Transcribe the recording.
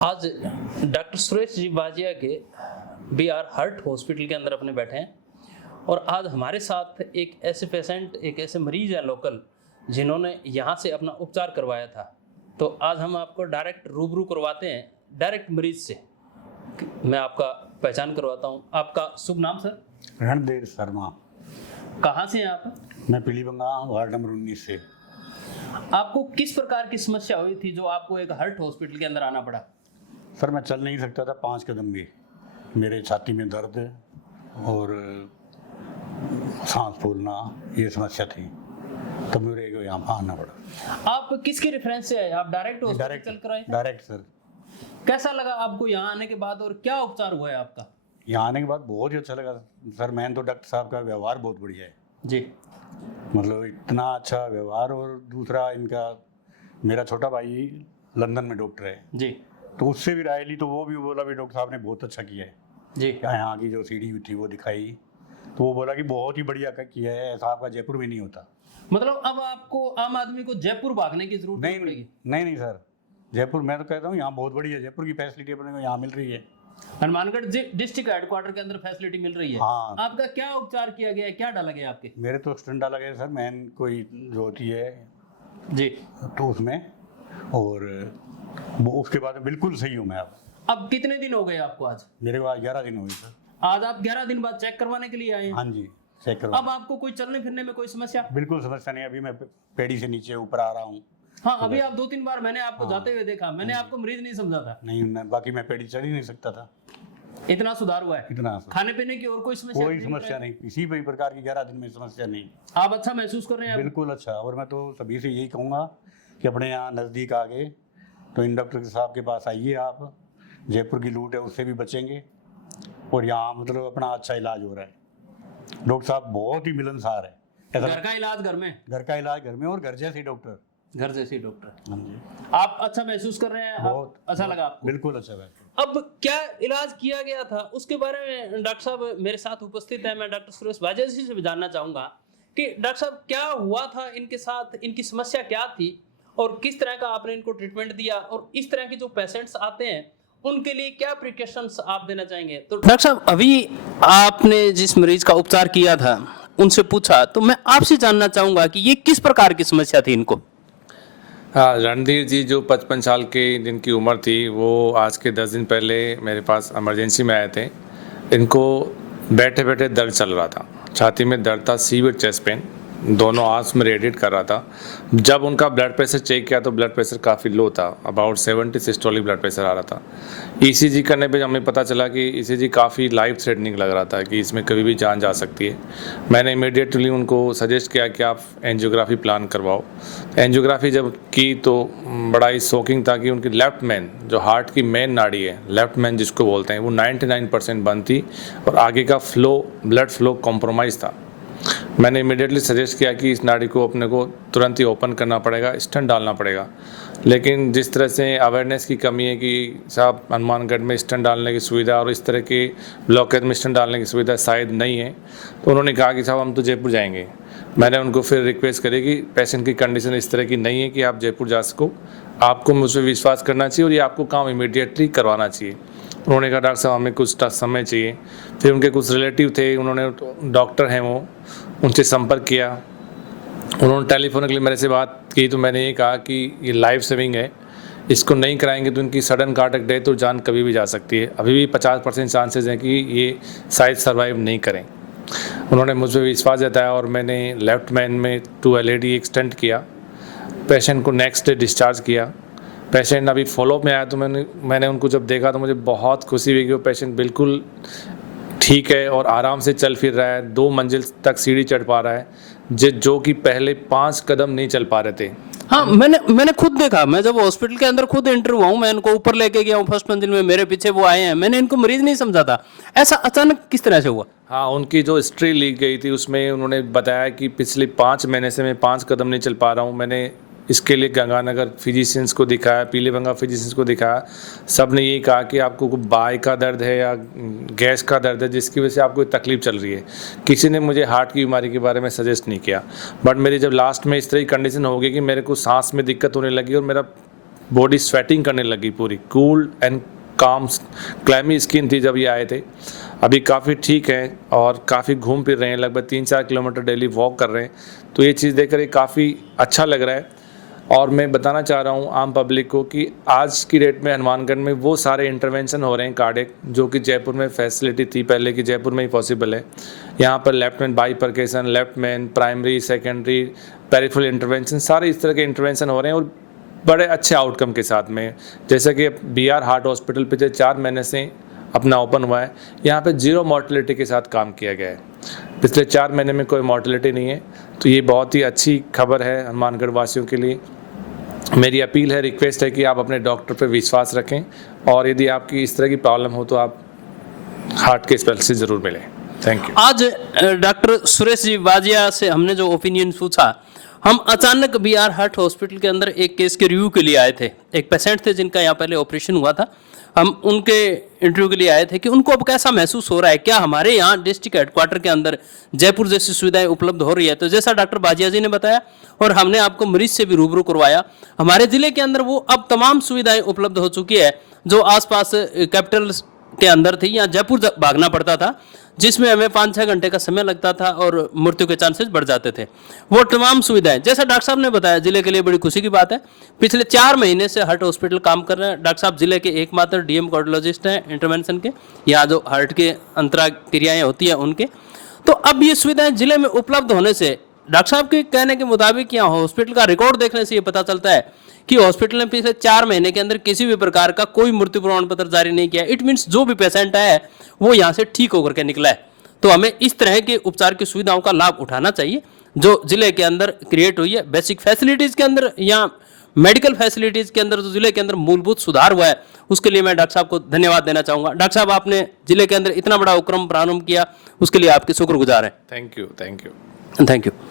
आज डॉक्टर सुरेश जी बाजिया के B are hurt hospital के अंदर अपने बैठे हैं और आज हमारे साथ एक ऐसे पेशेंट, एक ऐसे मरीज है लोकल जिन्होंने यहाँ से अपना उपचार करवाया था। तो आज हम आपको डायरेक्ट रूबरू करवाते हैं डायरेक्ट मरीज से। मैं आपका पहचान करवाता हूँ। आपका शुभ नाम सर? रणधीर शर्मा। कहाँ से हैं आप? मैं पीलीबंगा वार्ड नंबर 19 से। आपको किस प्रकार की समस्या हुई थी जो आपको एक हर्ट हॉस्पिटल के अंदर आना पड़ा? सर मैं चल नहीं सकता था 5 कदम भी। मेरे छाती में दर्द और सांस फूलना ये समस्या थी, तब मेरे को यहाँ आना पड़ा। आप किसके रेफरेंस से आए? आप डायरेक्ट हॉस्पिटल चल कर आए? Direct sir. कैसा लगा आपको यहाँ आने के बाद और क्या उपचार हुआ है आपका? यहाँ आने के बाद बहुत ही अच्छा लगा सर। मैंने तो डॉक्टर साहब का व्यवहार बहुत बढ़िया है जी। मतलब इतना अच्छा व्यवहार। और दूसरा इनका, मेरा छोटा भाई लंदन में डॉक्टर है जी। तो उससे भी राय ली तो वो भी बोला भी डॉक्टर साहब ने बहुत अच्छा किया है जी। यहाँ की जो सीढ़ी थी वो दिखाई तो वो बोला कि बहुत ही बढ़िया किया है, ऐसा आपका जयपुर में नहीं होता। मतलब अब आपको आम आदमी को जयपुर भागने की जरूरत नहीं पड़ेगी? नहीं सर, जयपुर मैं तो कहता हूँ यहाँ बहुत बढ़िया, जयपुर की फैसिलिटी अपने को यहाँ मिल रही है। हनुमानगढ़ डिस्ट्रिक्ट हेडक्वार्टर के अंदर फैसिलिटी मिल रही है। हाँ। आपका क्या उपचार किया गया है, क्या डाला गया आपके? मेरे तो स्टंट डाला गया सर, मैन कोई जो होती है जी, तो उसमें, और वो उसके बाद बिल्कुल सही हूँ मैं अब कितने दिन हो गए आपको? आज मेरे को 11 दिन हो गए सर। आज आप 11 दिन बाद चेक करवाने के लिए आए हैं? हाँ जी, चेक करवा। अब आपको कोई चलने फिरने में कोई समस्या? बिल्कुल समस्या नहीं, अभी मैं पेड़ी से नीचे ऊपर आ रहा हूँ। हाँ, अभी आप 2-3 बार मैंने आपको जाते हुए देखा। मैंने आपको मरीज नहीं समझा था। नहीं, बाकी मैं पेड़ी चढ़ ही नहीं सकता था। इतना सुधार हुआ है? इतना खाने पीने की और कोई समस्या? कोई समस्या नहीं, किसी भी प्रकार की 11 दिन में समस्या नहीं। आप अच्छा महसूस कर रहे हैं? बिल्कुल अच्छा। और मैं तो सभी से यही कहूँगा कि अपने यहाँ नज़दीक आ गए तो इन डॉक्टर साहब के पास आइए। आप जयपुर की लूट है उससे भी बचेंगे और यहाँ मतलब अपना अच्छा इलाज हो रहा है। डॉक्टर साहब बहुत ही मिलनसार है। घर का इलाज घर में? घर का इलाज घर में, और घर जैसे डॉक्टर। घर जैसे डॉक्टर। हाँ जी। आप अच्छा महसूस कर रहे हैं? बहुत अच्छा लगा आपको? बिल्कुल अच्छा है। अब क्या इलाज किया गया था उसके बारे में डॉक्टर साहब मेरे साथ उपस्थित है। मैं डॉक्टर सुरेश बाजिया जी से भी जानना चाहूंगा कि डॉक्टर साहब क्या हुआ था इनके साथ, इनकी समस्या क्या थी और किस तरह का आपने इनको ट्रीटमेंट दिया, और इस तरह के जो पेशेंट्स आते हैं उनके लिए क्या प्रिकॉशंस आप देना चाहेंगे? तो डॉक्टर साहब, अभी आपने जिस मरीज का उपचार किया था उनसे पूछा, तो मैं आपसे जानना चाहूंगा कि ये किस प्रकार की समस्या थी इनको? हाँ, रणधीर जी जो 55 साल के जिनकी उम्र थी वो आज के 10 दिन पहले मेरे पास इमरजेंसी में आए थे। इनको बैठे बैठे दर्द चल रहा था, छाती में दर्द था, सीवियर चेस्ट पेन, दोनों आंख में रेडिएट कर रहा था। जब उनका ब्लड प्रेशर चेक किया तो ब्लड प्रेशर काफ़ी लो था, अबाउट 70 सिस्टोलिक ब्लड प्रेशर आ रहा था। ईसीजी करने पे हमें पता चला कि ईसीजी काफ़ी लाइफ थ्रेटनिंग लग रहा था कि इसमें कभी भी जान जा सकती है। मैंने इमीडिएटली उनको सजेस्ट किया कि आप एंजियोग्राफी प्लान करवाओ। एंजियोग्राफी जब की तो बड़ा ही शॉकिंग था कि उनकी लेफ्ट मेन, जो हार्ट की मेन नाड़ी है, लेफ्ट मेन जिसको बोलते हैं, वो 99% बंद थी और आगे का ब्लड फ्लो कॉम्प्रोमाइज़ था। मैंने इमीडिएटली सजेस्ट किया कि इस नाड़ी को अपने को तुरंत ही ओपन करना पड़ेगा, स्टेंट डालना पड़ेगा। लेकिन जिस तरह से अवेयरनेस की कमी है कि साहब हनुमानगढ़ में स्टेंट डालने की सुविधा और इस तरह के ब्लॉकेज में स्टेंट डालने की सुविधा शायद नहीं है, तो उन्होंने कहा कि साहब हम तो जयपुर जाएंगे। मैंने उनको फिर रिक्वेस्ट करी कि पेशेंट की कंडीशन इस तरह की नहीं है कि आप जयपुर जा सको, आपको मुझ पर विश्वास करना चाहिए और ये आपको काम इमीडिएटली करवाना चाहिए। उन्होंने कहा डॉक्टर साहब हमें कुछ समय चाहिए। फिर उनके कुछ रिलेटिव थे, उन्होंने डॉक्टर हैं वो, उनसे संपर्क किया। उन्होंने टेलीफोनिकली मेरे से बात की तो मैंने ये कहा कि ये लाइफ सेविंग है, इसको नहीं कराएंगे तो इनकी सडन कार्डियक डेथ और जान कभी भी जा सकती है। अभी भी 50% चांसेस हैं कि ये शायद सर्वाइव नहीं करें। उन्होंने मुझ पर विश्वास जताया और मैंने लेफ्ट मैन में 2 LED एक्सटेंड किया। पेशेंट को नेक्स्ट डे डिस्चार्ज किया। पेशेंट अभी फॉलोअप में आया तो मैंने उनको जब देखा तो मुझे बहुत खुशी हुई कि वो पेशेंट बिल्कुल ठीक है और आराम से चल फिर रहा है, 2 मंजिल तक सीढ़ी चढ़ पा रहा है, जो कि पहले 5 कदम नहीं चल पा रहे थे। हाँ, मैंने खुद देखा। मैं जब हॉस्पिटल के अंदर खुद एंटर हुआ हूँ, मैं इनको ऊपर लेके गया हूँ फर्स्ट मंजिल में, मेरे पीछे वो आए हैं। मैंने इनको मरीज नहीं समझा था। ऐसा अचानक किस तरह से हुआ? हाँ, उनकी जो हिस्ट्री ली गई थी उसमें उन्होंने बताया कि पिछले 5 महीने से मैं 5 कदम नहीं चल पा रहा हूँ। मैंने इसके लिए गंगानगर फिजिशियंस को दिखाया, पीलीबंगा फिजिशियंस को दिखाया। सब ने यही कहा कि आपको बाय का दर्द है या गैस का दर्द है जिसकी वजह से आपको तकलीफ चल रही है। किसी ने मुझे हार्ट की बीमारी के बारे में सजेस्ट नहीं किया। बट मेरी जब लास्ट में इस तरह की कंडीशन हो गई कि मेरे को सांस में दिक्कत होने लगी और मेरा बॉडी स्वेटिंग करने लगी, पूरी कूल एंड काम क्लैमी स्किन थी जब ये आए थे। अभी काफ़ी ठीक हैं और काफ़ी घूम फिर रहे हैं, लगभग 3-4 किलोमीटर डेली वॉक कर रहे हैं। तो ये चीज़ देखकर काफ़ी अच्छा लग रहा है। और मैं बताना चाह रहा हूँ आम पब्लिक को कि आज की डेट में हनुमानगढ़ में वो सारे इंटरवेंशन हो रहे हैं कार्डियक, जो कि जयपुर में फैसिलिटी थी पहले की, जयपुर में ही पॉसिबल है। यहाँ पर left man bifurcation, left man, primary, secondary, peripheral intervention, सारे इस तरह के इंटरवेंशन हो रहे हैं और बड़े अच्छे आउटकम के साथ में। जैसे कि BR हार्ट हॉस्पिटल पिछले 4 महीने से अपना ओपन हुआ है, यहाँ पे 0 मॉर्टेलिटी के साथ काम किया गया है। पिछले 4 महीने में कोई मॉर्टेलिटी नहीं है, तो ये बहुत ही अच्छी खबर है हनुमानगढ़ वासियों के लिए। मेरी अपील है, रिक्वेस्ट है कि आप अपने डॉक्टर पे विश्वास रखें और यदि आपकी इस तरह की प्रॉब्लम हो तो आप हार्ट के स्पेशलिस्ट से ज़रूर मिलें। Thank you. आज डॉक्टर सुरेश जी वाजिया से हमने जो ओपिनियन पूछा, हम अचानक BR हार्ट हॉस्पिटल के अंदर एक केस के रिव्यू के लिए आए थे। एक पेशेंट थे जिनका यहाँ पहले ऑपरेशन हुआ था, हम उनके इंटरव्यू के लिए आए थे कि उनको अब कैसा महसूस हो रहा है, क्या हमारे यहाँ डिस्ट्रिक्ट हेडक्वार्टर के अंदर जयपुर जैसी सुविधाएं उपलब्ध हो रही है। तो जैसा डॉक्टर बाजिया जी ने बताया और हमने आपको मरीज से भी रूबरू करवाया, हमारे जिले के अंदर वो अब तमाम सुविधाएं उपलब्ध हो चुकी है जो आसपास कैपिटल के अंदर थी। यहाँ जयपुर भागना पड़ता था, जिसमें हमें 5-6 घंटे का समय लगता था और मृत्यु के चांसेस बढ़ जाते थे। वो तमाम सुविधाएं, जैसा डॉक्टर साहब ने बताया, जिले के लिए बड़ी खुशी की बात है। पिछले 4 महीने से हार्ट हॉस्पिटल काम कर रहे हैं। डॉक्टर साहब जिले के एकमात्र DM कार्डियोलॉजिस्ट हैं इंटरवेंशन के, यहाँ जो हार्ट के अंतरा क्रियाएं होती है उनके। तो अब ये सुविधाएं जिले में उपलब्ध होने से, डॉक्टर साहब के कहने के मुताबिक यहाँ हॉस्पिटल का रिकॉर्ड देखने से ये पता चलता है कि हॉस्पिटल ने पिछले 4 महीने के अंदर किसी भी प्रकार का कोई मृत्यु प्रमाण पत्र जारी नहीं किया। इट मीन्स जो भी पेशेंट आया है वो यहाँ से ठीक होकर के निकला है। तो हमें इस तरह के उपचार की सुविधाओं का लाभ उठाना चाहिए जो जिले के अंदर क्रिएट हुई है। बेसिक फैसिलिटीज़ के अंदर या मेडिकल फैसिलिटीज़ के अंदर जो जिले के अंदर मूलभूत सुधार हुआ है, उसके लिए मैं डॉक्टर साहब को धन्यवाद देना चाहूँगा। डॉक्टर साहब, आपने जिले के अंदर इतना बड़ा उपक्रम प्रारंभ किया, उसके लिए आपके शुक्रगुजार हैं। Thank you. Thank you.